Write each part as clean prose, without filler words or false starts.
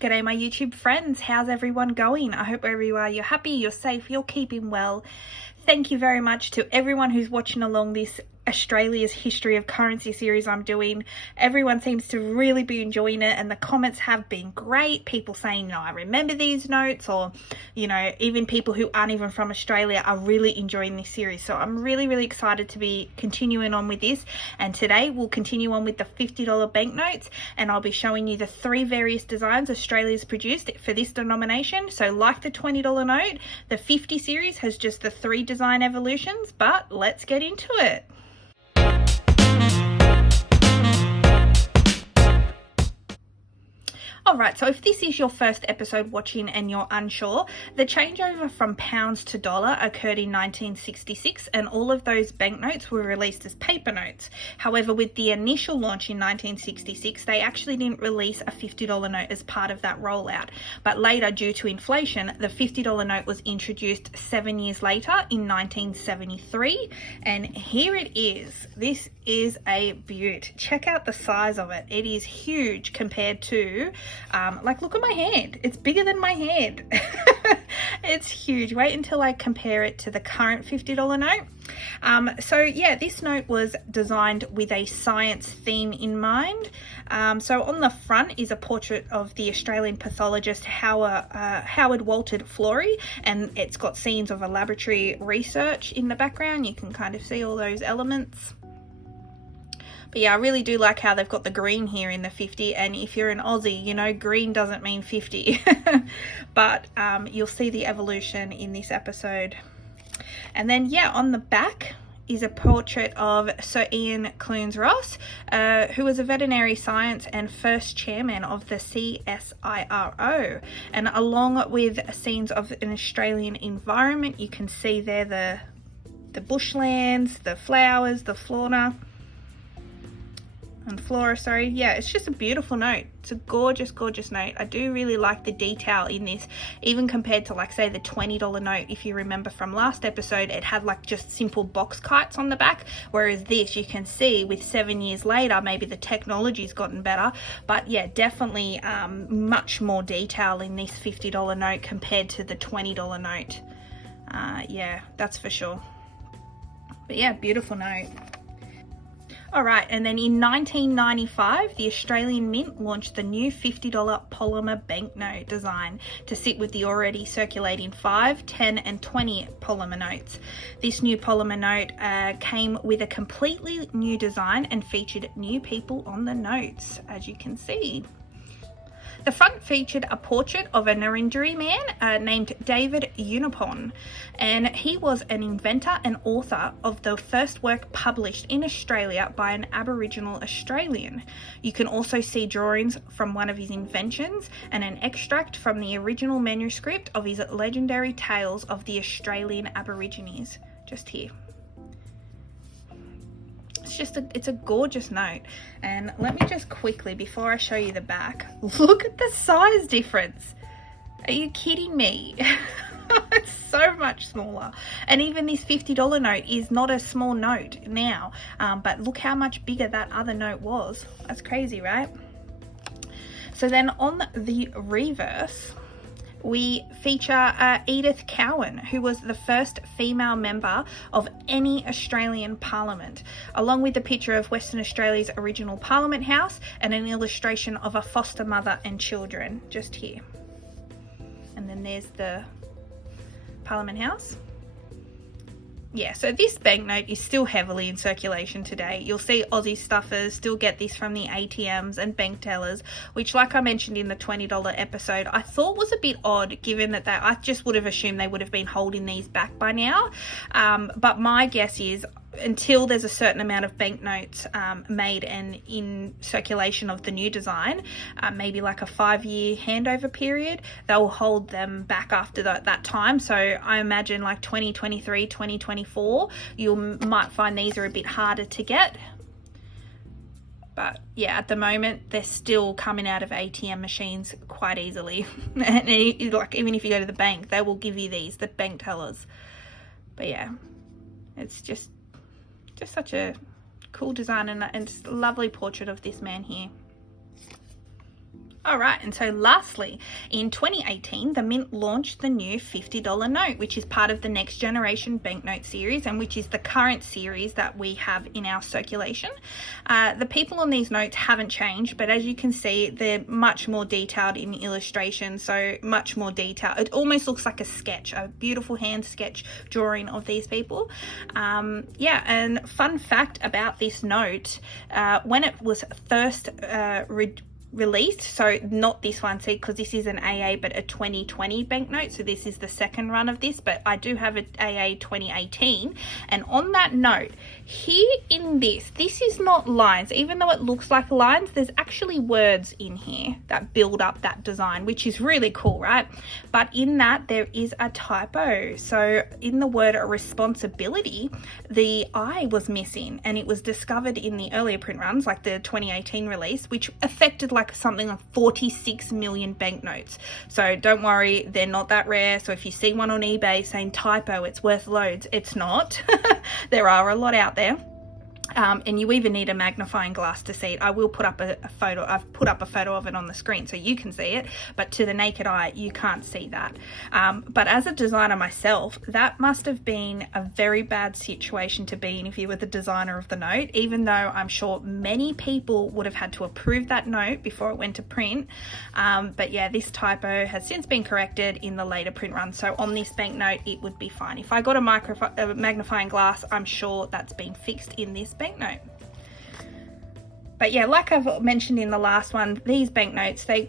G'day my YouTube friends, how's everyone going? I hope wherever you are, you're happy, you're safe, you're keeping well. Thank you very much to everyone who's watching along this Australia's History of Currency series I'm doing. Everyone seems to really be enjoying it and the comments have been great. People saying, you know, I remember these notes, or, you know, even people who aren't even from Australia are really enjoying this series. So I'm really excited to be continuing on with this. And today we'll continue on with the $50 banknotes, and I'll be showing you the 3 various designs Australia's produced for this denomination. So like the $20 note, the 50 series has just the 3 design evolutions, but let's get into it. Alright, so if this is your first episode watching and you're unsure, the changeover from pounds to dollar occurred in 1966 and all of those banknotes were released as paper notes. However, with the initial launch in 1966, they actually didn't release a $50 note as part of that rollout. But later, due to inflation, the $50 note was introduced 7 years later in 1973. And here it is. This is a beaut. Check out the size of it. It is huge compared to like, look at my hand. It's bigger than my hand. It's huge. Wait until I compare it to the current $50 note. So yeah, this note was designed with a science theme in mind. So on the front is a portrait of the Australian pathologist Howard Walter Florey, and it's got scenes of a laboratory research in the background. You can kind of see all those elements. But yeah, I really do like how they've got the green here in the 50, and if you're an Aussie, you know, green doesn't mean 50. But you'll see the evolution in this episode. And then yeah, on the back is a portrait of Sir Ian Clunes-Ross, who was a veterinary science and first chairman of the CSIRO. And along with scenes of an Australian environment, you can see there the bushlands, the flowers, the flora, sorry. Yeah, it's just a beautiful note. It's a gorgeous note. I do really like the detail in this, even compared to, like, say, the $20 note. If you remember from last episode, it had like just simple box kites on the back, whereas this, you can see with 7 years later, maybe the technology's gotten better, but yeah, definitely much more detail in this $50 note compared to the $20 note. Yeah, that's for sure. But yeah, beautiful note. Alright, and then in 1995, the Australian Mint launched the new $50 polymer banknote design to sit with the already circulating 5, 10 and 20 polymer notes. This new polymer note came with a completely new design and featured new people on the notes, as you can see. The front featured a portrait of a Narrindjeri man named David Unipon, and he was an inventor and author of the first work published in Australia by an Aboriginal Australian. You can also see drawings from one of his inventions and an extract from the original manuscript of his legendary tales of the Australian Aborigines, just here. It's a gorgeous note. And let me just quickly, before I show you the back, look at the size difference. Are you kidding me? It's so much smaller. And even this $50 note is not a small note now, but look how much bigger that other note was. That's crazy, right? So then on the reverse, we feature Edith Cowan, who was the first female member of any Australian parliament, along with the picture of Western Australia's original Parliament House and an illustration of a foster mother and children, just here. And then there's the Parliament House. Yeah, so this banknote is still heavily in circulation today. You'll see Aussie stuffers still get this from the ATMs and bank tellers, which, like I mentioned in the $20 episode, I thought was a bit odd, given that I just would have assumed they would have been holding these back by now. But my guess is, until there's a certain amount of banknotes made and in circulation of the new design, maybe like a 5-year handover period, they'll hold them back after that time. So I imagine like 2023, 2024, you might find these are a bit harder to get. But yeah, at the moment, they're still coming out of ATM machines quite easily. And like, even if you go to the bank, they will give you these, the bank tellers. But yeah, it's just such a cool design and just a lovely portrait of this man here. All right, and so lastly, in 2018, the Mint launched the new $50 note, which is part of the next generation banknote series and which is the current series that we have in our circulation. The people on these notes haven't changed, but as you can see, they're much more detailed in illustration, so much more detail. It almost looks like a sketch, a beautiful hand sketch drawing of these people. Yeah, and fun fact about this note, when it was first released, so not this one, see, because this is an AA but a 2020 banknote, so this is the second run of this, but I do have an AA 2018, and on that note here in this is not lines. Even though it looks like lines, there's actually words in here that build up that design, which is really cool, right? But in that there is a typo. So in the word responsibility, the I was missing, and it was discovered in the earlier print runs, like the 2018 release, which affected like something like 46 million banknotes. So don't worry, they're not that rare. So if you see one on eBay saying typo, it's worth loads, it's not. There are a lot out there. And you even need a magnifying glass to see it. I will put up a photo. I've put up a photo of it on the screen so you can see it, but to the naked eye you can't see that. But as a designer myself, that must have been a very bad situation to be in if you were the designer of the note, even though I'm sure many people would have had to approve that note before it went to print. But yeah, this typo has since been corrected in the later print run, so on this banknote it would be fine. If I got a magnifying glass, I'm sure that's been fixed in this banknote. But yeah, like I've mentioned in the last one, these banknotes, they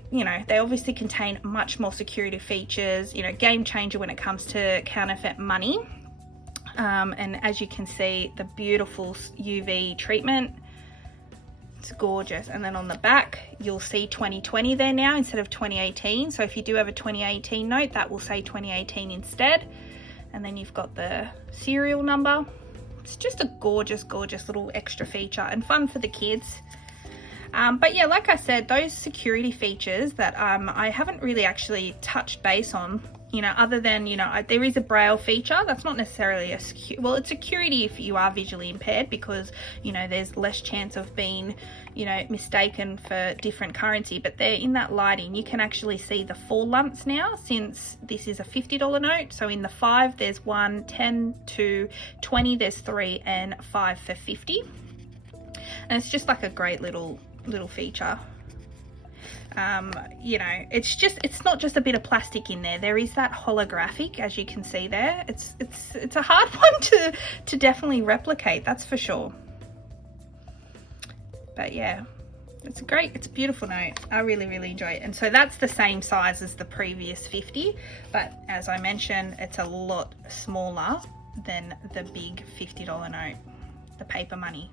obviously contain much more security features, game changer when it comes to counterfeit money. And as you can see, the beautiful UV treatment, it's gorgeous. And then on the back you'll see 2020 there now instead of 2018, so if you do have a 2018 note, that will say 2018 instead. And then you've got the serial number. It's just a gorgeous little extra feature and fun for the kids. But yeah, like I said, those security features that I haven't really actually touched base on, other than, there is a braille feature. That's not necessarily it's security if you are visually impaired, because, there's less chance of being, mistaken for different currency. But they're in that lighting, you can actually see the 4 lumps now, since this is a $50 note. So in the 5, there's 1, 10, 2, 20, there's 3, and 5 for 50. And it's just like a great little feature. It's not just a bit of plastic in there. There is that holographic, as you can see there. It's a hard one to definitely replicate, that's for sure. But yeah, it's a beautiful note. I really enjoy it. And so that's the same size as the previous 50, but as I mentioned, it's a lot smaller than the big $50 note, the paper money.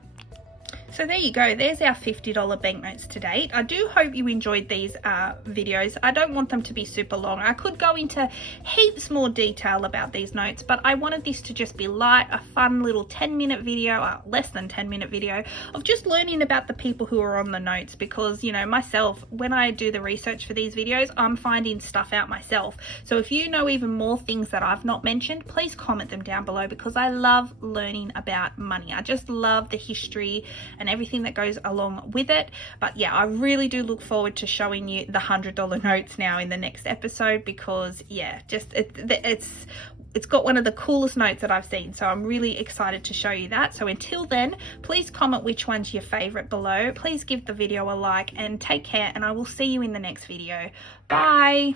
So there you go, there's our $50 banknotes to date. I do hope you enjoyed these videos. I don't want them to be super long. I could go into heaps more detail about these notes, but I wanted this to just be light, a fun little 10-minute video, less than 10-minute video, of just learning about the people who are on the notes, because, myself, when I do the research for these videos, I'm finding stuff out myself. So if you know even more things that I've not mentioned, please comment them down below, because I love learning about money. I just love the history and everything that goes along with it. But yeah, I really do look forward to showing you the $100 notes now in the next episode, because yeah, just it's got one of the coolest notes that I've seen, so I'm really excited to show you that. So until then, please comment which one's your favorite below. Please give the video a like, and take care, and I will see you in the next video. Bye.